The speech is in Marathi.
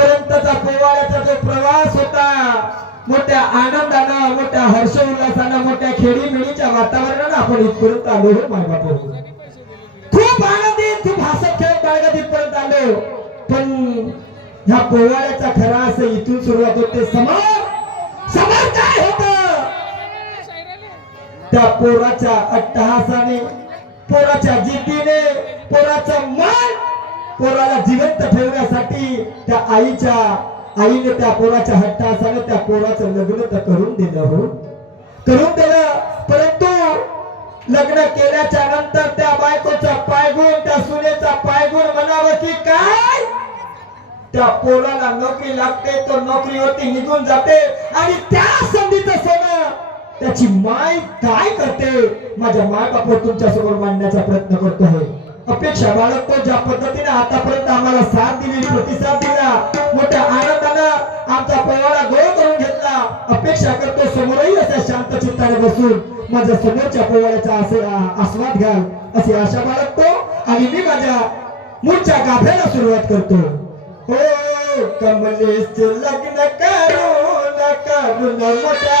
इथपर्यंतचा पोवाड्याचा जो प्रवास होता, मोठ्या आनंदानं, मोठ्या हर्षोल्लासानं, मोठ्या खेडीमेडीच्या वातावरणानं आपण इथपर्यंत आलो हो माय बापू. खूप आनंदित, खूप हसत खेळत बाळगत इथपर्यंत आलो. पण ह्या पोवाड्याचा खरा असं इथून सुरुवात होते. समोर समोर काय होत? त्या पोराच्या अट्टहासाने, पोराच्या जिद्दीने, पोराचं मन, पोराला जिवंत ठेवण्यासाठी त्या आईने त्या पोराच्या हट्टासाने त्या पोराचं लग्न तर करून दिलं हो, करून दिलं. परंतु लग्न केल्याच्या नंतर त्या बायकोचा पायगुण, त्या सुनेचा पायगुण म्हणावं की काय, त्या पोराला नोकरी लागते, तो नोकरीवरती निघून जाते आणि त्या संधीचं सोनं त्याची माय काय करते, माझ्या माय बाप तुमच्या समोर मांडण्याचा प्रयत्न करतो आहे. अपेक्षा बाळगतो ज्या पद्धतीने आतापर्यंत आम्हाला साथ दिली, प्रतिसाद दिला, मोठ्या आनंदानं आमचा पोवाडा गोळ करून घेतला. अपेक्षा करतो समोरही अशा शांत चित्ताने बसून माझ्या समोरच्या पोवाड्याचा आस्वाद घ्याल अशी आशा बाळगतो आणि मी माझ्या मूळच्या गाभ्याला सुरुवात करतो. हो कमलेश लग्न करून मोठ्या